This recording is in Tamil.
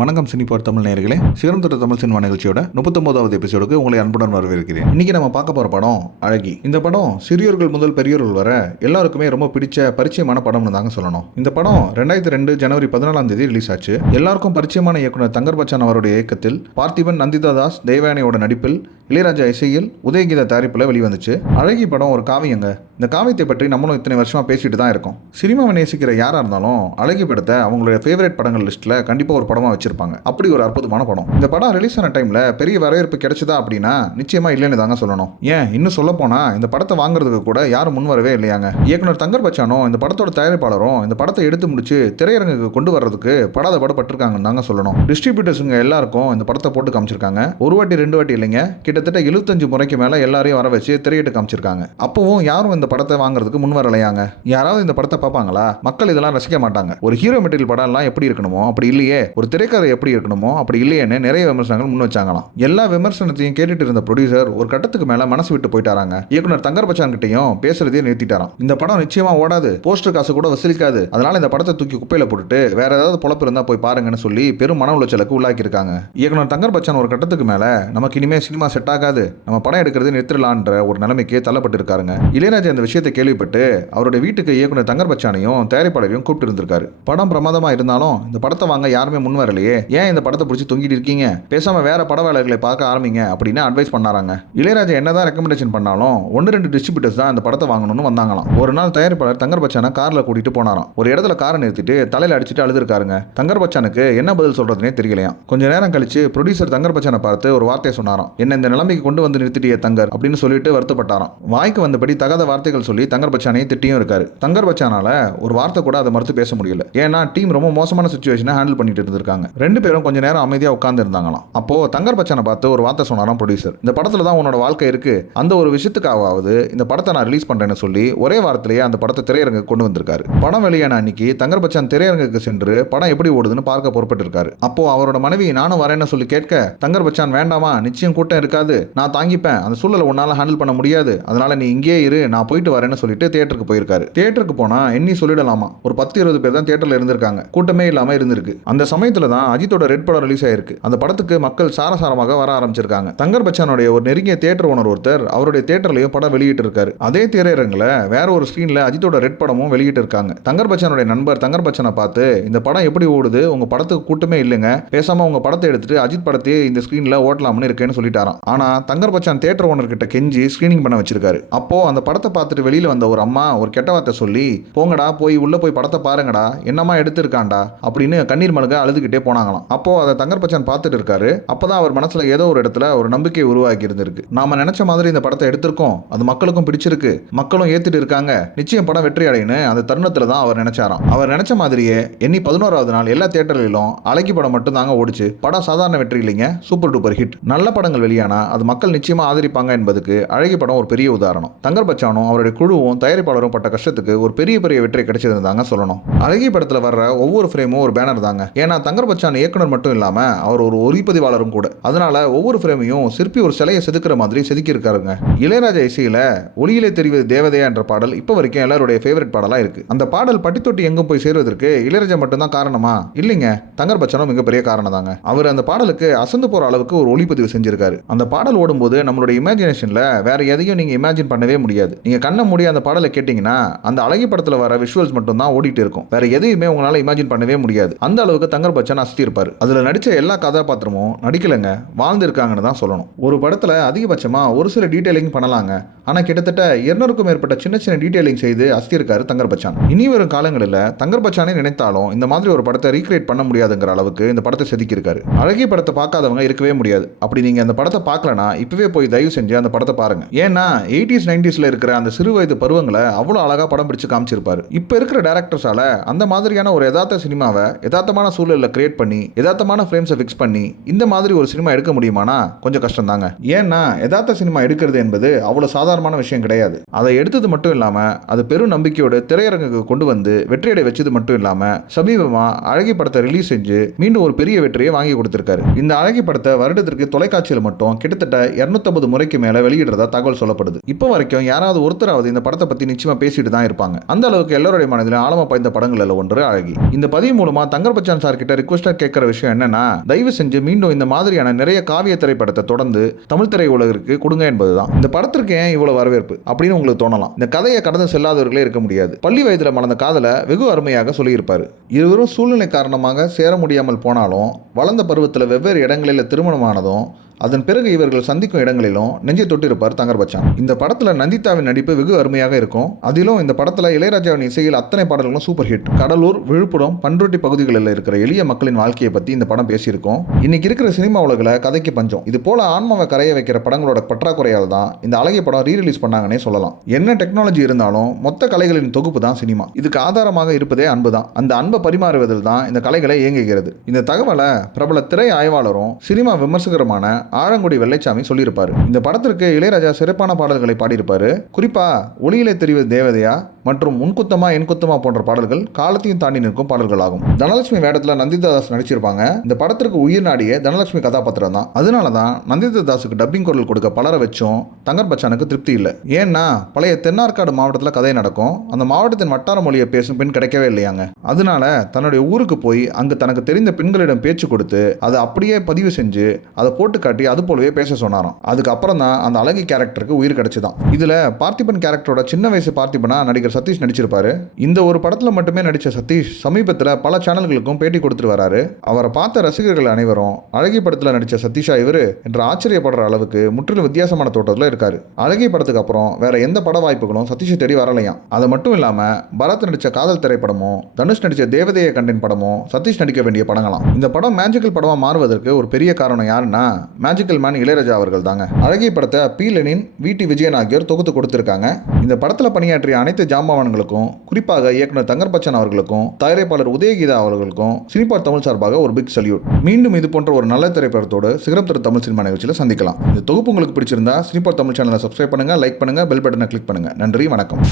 வணக்கம் சினிபார் தமிழ் நேயர்களே, சிகரம் தொட்ட தமிழ் சினிமா நிகழ்ச்சியோட 39வது எபிசோடுக்கு உங்களை அன்புடன் வரவேற்கிறேன். இன்னைக்கு நம்ம பார்க்க போற படம் அழகி. இந்த படம் சிறியோர்கள் முதல் பெரியோர்கள் வர எல்லாருக்குமே ரொம்ப பிடிச்ச பரிச்சயமான படம்னு தாங்க சொல்லணும். இந்த படம் 2002 ஜனவரி 14ஆம் தேதி ரிலீஸ் ஆச்சு. எல்லாருக்கும் பரிச்சயமான இயக்குனர் தங்கர் பச்சான் அவருடைய இயக்கத்தில், பார்த்திபன், நந்திதா தாஸ், தேவயானியோட நடிப்பில், இளையராஜா இசையில், உதயகீதா தயாரிப்பில் வெளிவந்துச்சு. அழகி படம் ஒரு காவியங்க. இந்த காவியத்தை பற்றி நம்மளும் இத்தனை வருஷமா பேசிட்டு தான் இருக்கோம். சினிமாவை நேசிக்கிற யாரா இருந்தாலும் அழகி படத்தை அவங்களுடைய ஃபேவரட் படங்கள் லிஸ்ட்ல கண்டிப்பா ஒரு படமா வச்சிருப்பாங்க. அப்படி ஒரு அற்புதமான படம். இந்த படம் ரிலீஸ் ஆன டைம்ல பெரிய வரவேற்பு கிடைச்சதா அப்படின்னா நிச்சயமா இல்லைன்னு தாங்க சொல்லணும். ஏன் இன்னும் சொல்ல போனா இந்த படத்தை வாங்குறதுக்கு கூட யாரும் முன் வரவே இல்லையாங்க. இயக்குனர் தங்கர் பச்சானும் இந்த படத்தோட தயாரிப்பாளரும் இந்த படத்தை எடுத்து முடிச்சு திரையரங்குக்கு கொண்டு வர்றதுக்கு படாத படப்பட்டிருக்காங்கன்னு தாங்க சொல்லணும். டிஸ்ட்ரிபியூட்டர்ஸுங்க எல்லாருக்கும் இந்த படத்தை போட்டு காமிச்சிருக்காங்க. ஒரு வாட்டி ரெண்டு வாட்டி இல்லைங்க, கிட்டத்தட்ட 75 முறைக்கு மேல எல்லாரையும் வர வச்சு திரையிட்டு காமிச்சிருக்காங்க. அப்பவும் யாரும் இந்த படத்தை வாங்குறதுக்கு முன் வரலையாங்க. யாராவது இந்த படத்தை பார்ப்பாங்களா? மக்கள் இதெல்லாம் ரசிக்க மாட்டாங்க. ஒரு ஹீரோ மெட்டீரியல் படம் எல்லாம் எப்படி இருக்கணுமோ அப்படி இல்லையே, ஒரு திரைக்கதை எப்படி இருக்கணுமோ அப்படி இல்லையேன்னு நிறைய விமர்சனங்கள் முன் வச்சாங்களாம். எல்லா விமர்சனத்தையும் கேட்டுட்டு இருந்த ப்ரொடியூசர் ஒரு கட்டத்துக்கு மேல மனசு விட்டு போயிட்டாராங்க. இயக்குனர் தங்கர் பச்சான் கிட்டையும் பேசுறதே நிறுத்திட்டாராம். இந்த படம் நிச்சயமா ஓடாது, போஸ்டர் காசு கூட வசூலிக்காது, அதனால இந்த படத்தை தூக்கி குப்பையில போட்டுட்டு வேற ஏதாவது பொழப்பு இருந்தா போய் பாருங்கன்னு சொல்லி பெரும் மன உளைச்சலுக்கு உள்ளாக்கி இருக்காங்க. இயக்குனர் தங்கர் பச்சான் ஒரு கட்டத்துக்கு மேல நமக்கு இனிமே சினிமா செட் ஆகாது, நம்ம படம் எடுக்கிறது நிறுத்தலான்ற ஒரு நிலைமைக்கு தள்ளப்பட்டு இருக்காருங்க. இளையராஜா இந்த விஷயத்தை கேள்விப்பட்டு அவருடைய வீட்டுக்கு இயக்குனர் தங்கர் பச்சானையும் தயாரிப்பாளரையும் கூப்பிட்டு இருந்திருக்காரு. படம் பிரமாதமா இருந்தாலும் இந்த படத்தை வாங்க யாருமே முன் வரலையே, ஏன் இந்த படத்தை பிடிச்சி தொங்கிட்டு இருக்கீங்க, பேசாம வேற படவாளர்களை பார்க்க ஆரம்பிங்க அப்படின்னு அட்வைஸ் பண்ணாராங்க. இளையராஜா என்னதான் ரெக்கமெண்டேஷன் பண்ணாலும் 1-2 டிஸ்ட்ரிபியூட்டர்ஸ் தான் இந்த படத்தை வாங்கணும்னு வந்தாங்களாம். ஒரு நாள் தயாரிப்பாளர் தங்கர் பச்சானை கார்ல கூட்டிட்டு போனாராம். ஒரு இடத்துல காரை நிறுத்திட்டு தலையில அடிச்சுட்டு அழுதுருக்காருங்க. தங்கர் பச்சானுக்கு என்ன பதில் சொல்றதுனே தெரியலையாம். கொஞ்ச நேரம் கழிச்சு ப்ரொடியூசர் தங்கர் பச்சானை பார்த்து ஒரு வார்த்தையை சொன்னாராம். என்ன இந்த நிலைமைக்கு கொண்டு வந்து நிறுத்திட்டியே தங்கர் அப்படின்னு சொல்லிட்டு வருத்தப்பட்டாராம். வாய்க்கு வந்தபடி தகாத வார்த்தைகள் சொல்லி தங்கர் பச்சானையும் திட்டியும் இருக்காரு. தங்கர் பச்சானால ஒரு வார்த்தை கூட அதை மறுத்து பேச முடியல. ஏன்னா டீம் ரொம்ப மோசமான சிச்சுவேஷனை ஹேண்டில் பண்ணிட்டு இருந்திருக்காங்க. ரெண்டு பேரும் கொஞ்ச நேரம் அமைதியா உட்கார்ந்து இருந்தாங்களாம். அப்போ தங்கர் பச்சானை பார்த்து ஒரு வார்த்தை சொன்னாராம் ப்ரொடியூசர். இந்த படத்துல தான் உன்னோட வாழ்க்கை இருக்கு, அந்த ஒரு விஷயத்துக்காவது இந்த படத்தை நான் ரிலீஸ் பண்றேன்னு சொல்லி ஒரே வாரத்திலேயே அந்த படத்தை திரையரங்கு கொண்டு வந்திருக்காரு. படம் வெளியான அன்னைக்கு தங்கர் பச்சான் திரையரங்குக்கு சென்று படம் எப்படி ஓடுதுன்னு பார்க்க பொறுப்பட்டு இருக்காரு. அப்போ அவரோட மனைவி நானும் வரேன்னு சொல்லி கேட்க, தங்கர் பச்சான் வேண்டாமா, நிச்சயம் கூட்டம் இருக்காது, நான் தாங்கிப்பேன், அந்த சூழலை உன்னால ஹேண்டில் பண்ண முடியாது, அதனால நீ இங்கே இரு, நான் போயிட்டு வரேன்னு சொல்லிட்டு தியேட்டருக்கு போயிருக்காரு. தியேட்டருக்கு போனா எண்ணி சொல்லிடலாமா, ஒரு 10-20 பேர் தான் தியேட்டர்ல இருந்திருக்காங்க. கூட்டமே இல்லாம இருந்திருக்கு. அந்த சமயத்துல தான் அஜித்தோட ரெட் படம் ரிலீஸ் ஆயிருக்கு. அந்த படத்துக்கு மக்கள் சாரசாரமாக வர ஆரம்பிச்சிருக்காங்க. தங்கர் பச்சானுடைய ஒரு நெருங்கிய தியேட்டர் ஓனர் ஒருத்தர் அவருடைய தியேட்டர்லயும் படம் வெளியிட்டு இருக்காரு. அதே திரையரங்குல வேற ஒரு ஸ்கிரீன்ல அஜித்தோட ரெட் படமும் வெளியிட்டு இருக்காங்க. தங்கர் பச்சானுடைய நண்பர் தங்கர் பச்சானை பார்த்து, இந்த படம் எப்படி ஓடுது, உங்க படத்துக்கு கூட்டமே இல்லைங்க, பேசாம உங்க படத்தை எடுத்துட்டு அஜித் படத்தையே இந்த ஸ்கிரீன்ல ஓட்டலாம்னு இருக்கேன்னு சொல்லிட்டாராம். ஆனா தங்கர் பச்சான் தியேட்டர் ஓனர் கிட்ட கெஞ்சி ஸ்கிரீனிங் பண்ண வச்சிருக்காரு. அப்போ அந்த படத்தை பார்த்துட்டு வெளியில வந்த ஒரு அம்மா ஒரு கெட்ட வார்த்தை சொல்லி, போங்கடா போய் உள்ள போய் படத்தை பாருங்கடா, என்னமா எடுத்திருக்காண்டா அப்படின்னு கண்ணீர் மல்க அழுதுகிட்டே போனாங்களாம். அப்போ அதை தங்கர் பச்சான் பார்த்துட்டு இருக்காரு. அப்பதான் அவர் மனசுல ஏதோ ஒரு இடத்துல ஒரு நம்பிக்கை உருவாக்கி இருந்திருக்கு. நாம நினைச்ச மாதிரி இந்த படத்தை எடுத்திருக்கோம், அது மக்களுக்கும் பிடிச்சிருக்கு, மக்களும் ஏத்துட்டு இருக்காங்க, நிச்சயம் படம் வெற்றி அடையுன்னு அந்த தருணத்துல தான் அவர் நினைச்சாராம். அவர் நினைச்ச மாதிரியே எண்ணி 11வது நாள் எல்லா தியேட்டர்களிலும் அழகி படம் மட்டும் தாங்க ஓடிச்சு. படம் சாதாரண வெற்றி இல்லைங்க, சூப்பர் டூப்பர் ஹிட். நல்ல படங்கள் வெளியானா அது மக்கள் நிச்சயமா ஆதரிப்பாங்க என்பதுக்கு அழகி படம் ஒரு பெரிய உதாரணம். தங்கர் பச்சானும் அவருடைய குழுவும் தயாரிப்பாளரும் பட்ட கஷ்டத்துக்கு ஒரு பெரிய வெற்றி கிடைச்சதுதாங்க சொல்லணும். அழகி படத்துல வர்ற ஒவ்வொரு ஃப்ரேமும் ஒரு பேனர் தாங்க. ஏன்னா தங்கர் பச்சான் இயக்குனர் மட்டும் இல்லாம அவர் ஒரு ஒளிப்பதிவாளரும் கூட. அதனால ஒவ்வொரு ஃப்ரேமையும் சிற்பி ஒரு சிலையை செதுக்கிற மாதிரி செதுக்கி இருக்காருங்க. இளையராஜா இசையில ஒளியிலே தெரிவது தேவதையா என்ற பாடல் இப்ப வரைக்கும் எல்லாருடைய ஃபேவரட் பாடலா இருக்கு. அந்த பாடல் பட்டித்தொட்டி எங்கும் போய் சேர்வதற்கு இளையராஜா மட்டும் தான் காரணமா? இல்லைங்க, தங்கர் பச்சானும் மிகப்பெரிய காரணம் தாங்க. அவர் அந்த பாடலுக்கு அசந்து போற அளவுக்கு ஒரு ஒளிப்பதிவு செஞ்சிருக்காரு. அந்த பாடல் ஓடும்போது நம்மளுடைய இமேஜினேஷன்ல வேற எதையும் நீங்க இமேஜின் பண்ணவே முடியாது. நீங்க கண்ண மூடி அந்த பாடலை கேட்டீங்கன்னா அந்த அழகி படத்துல வர விஷுவல்ஸ் மட்டும் தான் ஓடிட்டு இருக்கும். வேற எதையுமே உங்களால இமேஜின் பண்ணவே முடியாது. அந்த அளவுக்கு தங்கர் பச்சான் அசத்தி இருப்பாரு. அதுல நடிச்ச எல்லா கதாபாத்திரமும் நடிக்கலங்க, வாழ்ந்திருக்காங்கன்னு தான் சொல்லணும். ஒரு படத்துல அதிகபட்சமா ஒரு சில டீடைலிங் பண்ணலாங்க, ஆனா கிட்டத்தட்ட 200க்கும் மேற்பட்ட சின்ன சின்ன டீடைலிங் செய்து அசத்தி இருக்காரு தங்கர் பச்சான். இனி வரும் காலங்களில் தங்கர் பச்சானே நினைத்தாலும் இந்த மாதிரி ஒரு படத்தை ரீக்ரியேட் பண்ண முடியாதுங்கிற அளவுக்கு இந்த படத்தை செதுக்கி இருக்காரு. அழகி படத்தை பார்க்காதவங்க இருக்கவே முடியாது. அப்படி நீங்க அந்த படத்தை பார்க்கலனா இப்பவே போய் தயவு செஞ்சு அந்த படத்தை பாருங்க. ஏன்னா 80s 90sல இருக்கிற அந்த சிறு வயது பருவங்களை அவ்வளவு அழகா படம் பிடிச்சு காமிச்சிருப்பாரு. இப்ப இருக்கிற டைரக்டர்ஸால அந்த மாதிரியான ஒரு யதார்த்த சினிமாவை யதார்த்தமான சூழலில் கிரியேட் பண்ணி யதார்த்தமான ஃப்ரேம்ஸை ஃபிக்ஸ் பண்ணி இந்த மாதிரி ஒரு சினிமா எடுக்க முடியுமானா கொஞ்சம் கஷ்டம் தாங்க. ஏன்னா யதார்த்த சினிமா எடுக்கிறது என்பது அவ்வளவு சாதாரணமான விஷயம் கிடையாது. அதை எடுத்தது மட்டும் இல்லாம அது பெரும் நம்பிக்கையோட திரையரங்குக்கு கொண்டு வந்து வெற்றியடை வச்சது மட்டும் இல்லாம சமீபமா அழகி படத்தை ரிலீஸ் செஞ்சு மீண்டும் ஒரு பெரிய வெற்றியை வாங்கி கொடுத்திருக்காரு. இந்த அழகி படத்தை வருடத்திற்கு தொலைக்காட்சியில் மட்டும் கிட்டத்தட்ட 250 முறைக்கு மேல வெளியிடுறதா தகவல் சொல்லப்படுது. இப்போ வரைக்கும் யாராவது ஒருத்தராவது இந்த படத்தை பத்தி நிச்சயமா பேசிட்டு தான் இருப்பாங்க. அந்த அளவுக்கு எல்லாருடைய மனதிலும் ஆழமா பாய்ந்த படங்கள்ல ஒன்று அழகி. இந்த பதிவு மூலமா தங்கர் பச்சான் சார் கிட்ட ரிக்வெஸ்டா கேட்கிற விஷயம் என்னன்னா, தயவு செஞ்சு மீண்டும் இந்த மாதிரியான நிறைய காவிய திரைப்படத்தை தொடர்ந்து தமிழ் திரை உலகிற்கு கொடுங்க என்பதுதான். இந்த படத்திற்கு ஏன் இவ்வளவு வரவேற்பு அப்படின்னு உங்களுக்கு தோணலாம். இந்த கதையை கடந்து செல்லாதவர்களே இருக்க முடியாது. பள்ளி வயதுல மலர்ந்த காதலை வெகு அருமையாக சொல்லியிருப்பாரு. இருவரும் சூழ்நிலை காரணமாக சேர முடியாமல் போனாலும் வளர்ந்த பருவத்தில் வெவ்வேறு இடங்களில் திருமணமானதும் அதன் பிறகு இவர்கள் சந்திக்கும் இடங்களிலும் நெஞ்சை தொட்டிருப்பார் தங்கர் பச்சான். இந்த படத்துல நந்திதாவின் நடிப்பு வெகு அருமையாக இருக்கும். அதிலும் இந்த படத்துல இளையராஜாவின் இசையில் அத்தனை பாடல்களும் சூப்பர் ஹிட். கடலூர், விழுப்புரம், பண்ருட்டி பகுதிகளில் இருக்கிற எளிய மக்களின் வாழ்க்கையை பத்தி இந்த படம் பேசியிருக்கோம். இன்னைக்கு இருக்கிற சினிமா உலகில் கதைக்கு பஞ்சம். இது போல ஆன்மாவை கரைய வைக்கிற படங்களோட பற்றாக்குறையால் தான் இந்த அழகிய படம் ரீரிலீஸ் பண்ணாங்கன்னே சொல்லலாம். என்ன டெக்னாலஜி இருந்தாலும் மொத்த கலைகளின் தொகுப்பு தான் சினிமா. இதுக்கு ஆதாரமாக இருப்பதே அன்பு தான். அந்த அன்பை பரிமாறுவதில் தான் இந்த கலைகளை இயங்குகிறது. இந்த தகவலை பிரபல திரை ஆய்வாளரும் சினிமா விமர்சகருமான ஆழங்குடி வெள்ளைச்சாமி சொல்லியிருப்பாரு. இந்த படத்திற்கு இளையராஜா சிறப்பான பாடல்களை பாடியிருப்பாரு. குறிப்பா ஒளியிலே தெரிவது தேவதையா மற்றும் முன்குத்தமா என் குத்தமா போன்ற பாடல்கள் காலத்தையும் தாண்டி நிற்கும் பாடல்கள் ஆகும். தனலட்சுமி வேடத்தில் நந்திதா தாஸ் நடிச்சிருப்பாங்க. இந்த படத்திற்கு உயிர் நாடிய தனலட்சுமி கதாபாத்திரம் தான். அதனால தான் நந்திதா தாஸுக்கு டப்பிங் குரல் கொடுக்க பலரை வச்சும் தங்கர் பச்சானுக்கு திருப்தி இல்லை. ஏன்னா பழைய தென்னார்காடு மாவட்டத்தில் கதை நடக்கும். அந்த மாவட்டத்தின் வட்டார மொழியை பேசும் பெண் கிடைக்கவே இல்லையாங்க. அதனால தன்னுடைய ஊருக்கு போய் அங்கு தனக்கு தெரிந்த பெண்களிடம் பேச்சு கொடுத்து அதை அப்படியே பதிவு செஞ்சு அதை போட்டு காட்டி அது போலவே பேச சொன்னாராம். அதுக்கப்புறம் தான் அந்த அழகி கேரக்டருக்கு உயிர் கிடைச்சுதான். இதுல பார்த்திபன் கேரக்டரோட சின்ன வயசு பார்த்திபனா நடிகர் சதீஷ் நடிச்சிருப்பாரு. இந்த ஒரு படத்துல மட்டுமே நடிச்ச சதீஷ் சமீபத்தில் பல சேனல்களுக்கும் பேட்டி கொடுத்துட்டு வராரு. அவரை பார்த்த ரசிகர்கள் அனைவரும் அழகி படத்துல நடிச்ச சதீஷா இவரு என்று ஆச்சரியப்படுற அளவுக்கு முற்றிலும் வித்தியாசமான தோட்டத்தில் இருக்காரு. அழகி படத்துக்கு அப்புறம் வேற எந்த பட வாய்ப்புகளும் சதீஷை தேடி வரலையாம். அது மட்டும் இல்லாம பரத் நடிச்ச காதல் திரைப்படமும் தனுஷ் நடிச்ச தேவதையை கண்டின் படமும் சதீஷ் நடிக்க வேண்டிய படங்களாம். இந்த படம் மேஜிக்கல் படமா மாறுவதற்கு ஒரு பெரிய காரணம் யாருன்னா மேஜிக்கல் மேன் இளையராஜா அவர்கள் தாங்க. அழகிய படத்தை பி லெனின், வி.டி. விஜயன் ஆகியோர் தொகுத்து கொடுத்திருக்காங்க. இந்த படத்துல பணியாற்றிய அனைத்து ஜாம்பவான்களுக்கும், குறிப்பாக இயக்குனர் தங்கர் பச்சான் அவர்களுக்கும், தயாரிப்பாளர் உதயகீதா அவர்களுக்கும் சினிபார் தமிழ் சார்பாக ஒரு பிக் சல்யூட். மீண்டும் இது போன்ற ஒரு நல்ல திரைப்படத்தோடு சிகரம் தொட்ட தமிழ் சினிமா நிகழ்ச்சியில் சந்திக்கலாம். இந்த தொகுப்பு உங்களுக்கு பிடிச்சிருந்தா சினிபார் தமிழ் சேனலை சப்ஸ்கிரைப் பண்ணுங்க, லைக் பண்ணுங்க, பெல் பட்டனை கிளிக் பண்ணுங்க. நன்றி, வணக்கம்.